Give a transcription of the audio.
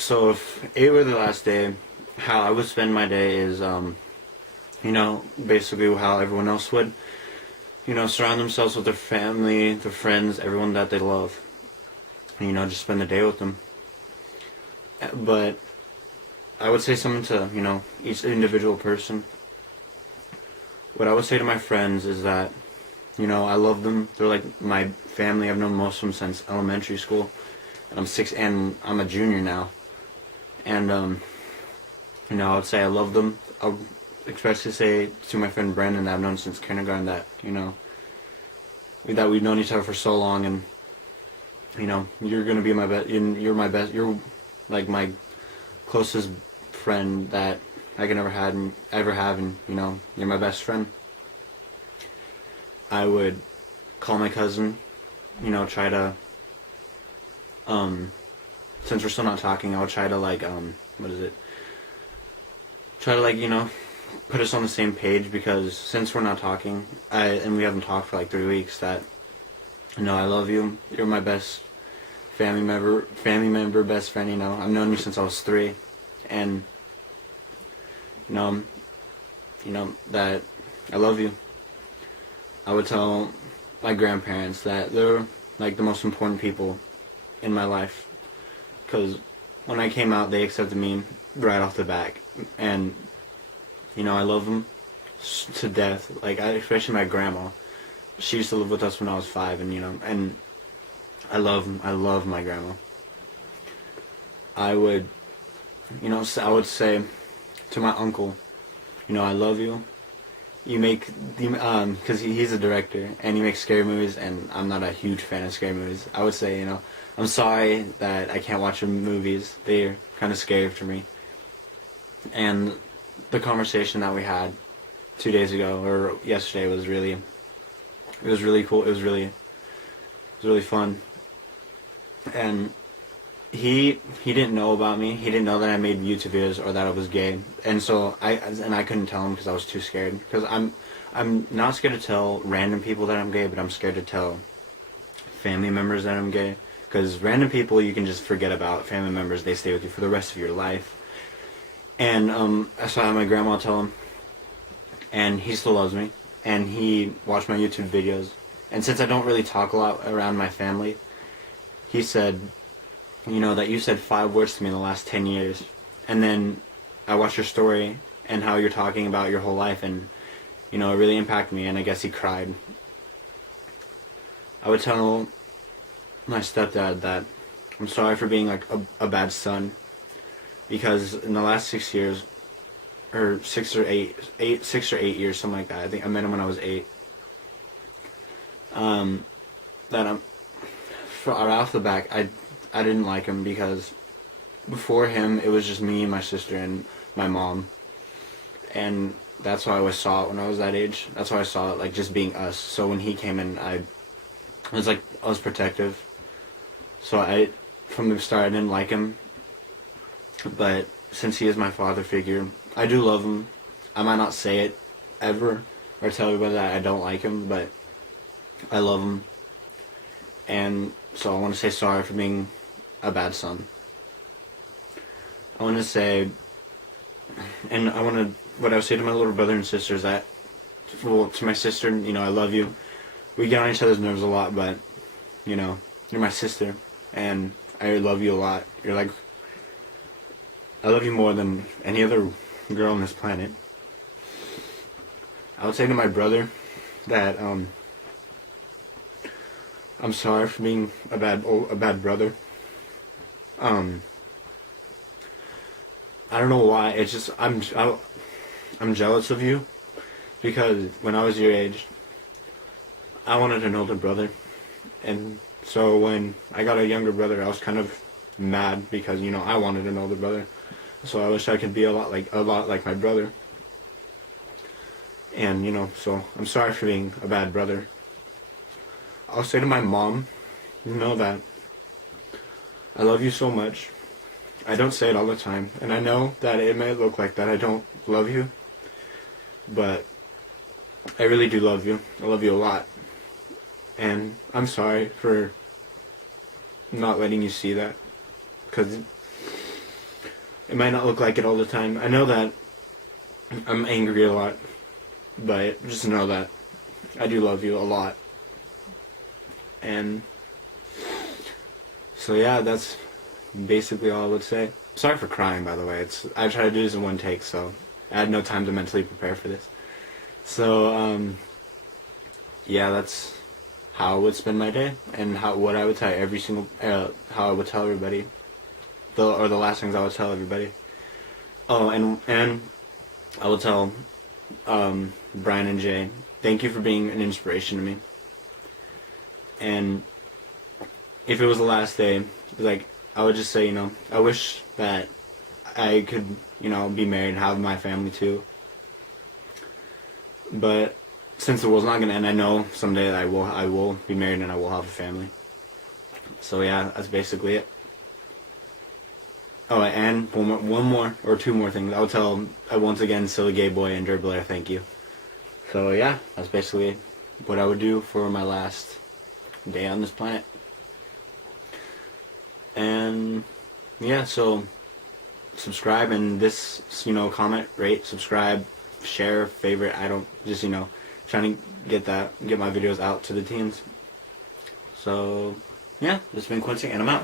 So if it were the last day, how I would spend my day is, basically how everyone else would. Surround themselves with their family, their friends, everyone that they love. And, just spend the day with them. But I would say something to, each individual person. What I would say to my friends is that, I love them. They're like my family. I've known most of them since elementary school. And I'm a junior now. And, I would say I love them. I would especially say to my friend Brandon that I've known since kindergarten that, that we've known each other for so long, and, you're going to be my best, you're like my closest friend that I can ever have, and, you're my best friend. I would call my cousin, try to, since we're still not talking, I would try to, try to, put us on the same page, because since we're not talking, and we haven't talked for like 3 weeks, that, I love you, you're my best family member, best friend, I've known you since I was 3, and, that I love you. I would tell my grandparents that they're, like, the most important people in my life, because when I came out, they accepted me right off the bat, and, I love them to death. Like, especially my grandma. She used to live with us when I was 5, and, and I love my grandma. I would, I would say to my uncle, I love you. You make, because he's a director, and he makes scary movies, and I'm not a huge fan of scary movies. I would say, I'm sorry that I can't watch your movies. They're kind of scary for me. And the conversation that we had 2 days ago, or yesterday, was really cool. It was really fun. And he didn't know about me. He didn't know that I made YouTube videos or that I was gay. And so I couldn't tell him because I was too scared. Because I'm not scared to tell random people that I'm gay, but I'm scared to tell family members that I'm gay. Because random people you can just forget about. Family members, they stay with you for the rest of your life. And so I had my grandma tell him, and he still loves me, and he watched my YouTube videos. And since I don't really talk a lot around my family, he said, that you said 5 words to me in the last 10 years. And then I watched your story and how you're talking about your whole life, and, it really impacted me, and I guess he cried. I would tell my stepdad that I'm sorry for being like a bad son, because in the last 6 years, or 6 or 8 years, something like that. I think I met him when I was 8. That right off the back, I didn't like him, because before him, it was just me, my sister, and my mom. And that's why I always saw it when I was that age. That's why I saw it, like, just being us. So when he came in, I was protective. So from the start, I didn't like him. But since he is my father figure, I do love him. I might not say it ever or tell everybody that I don't like him, but I love him. And so I want to say sorry for being a bad son. I want to say, and what I would say to my little brother and sister is that, well, to my sister, I love you. We get on each other's nerves a lot, but, you're my sister, and I love you a lot. I love you more than any other girl on this planet. I would say to my brother that, I'm sorry for being a bad brother. I don't know why. It's just I'm jealous of you, because when I was your age, I wanted an older brother, and so when I got a younger brother, I was kind of mad because I wanted an older brother. So I wish I could be a lot like my brother. And so I'm sorry for being a bad brother. I'll say to my mom, that I love you so much. I don't say it all the time, and I know that it may look like that I don't love you, but I really do love you. I love you a lot. And I'm sorry for not letting you see that, because It might not look like it all the time. I know that I'm angry a lot, but just know that I do love you a lot. And so yeah, that's basically all I would say. Sorry for crying, by the way. I tried to do this in one take, so I had no time to mentally prepare for this. So yeah, that's how I would spend my day, and what I would tell every single how I would tell everybody, the last things I would tell everybody. Oh, and I will tell Brian and Jay, thank you for being an inspiration to me. And if it was the last day, like, I would just say, I wish that I could, be married and have my family too. But since the world's not gonna end, I know someday that I will be married and I will have a family. So yeah, that's basically it. Oh, and one more or two more things. I would tell once again, Silly Gay Boy and Jared Blair, thank you. So yeah, that's basically what I would do for my last day on this planet. And yeah, so subscribe, and this, comment, rate, subscribe, share, favorite. I don't just, trying to get my videos out to the teens. So yeah, this has been Quincy, and I'm out.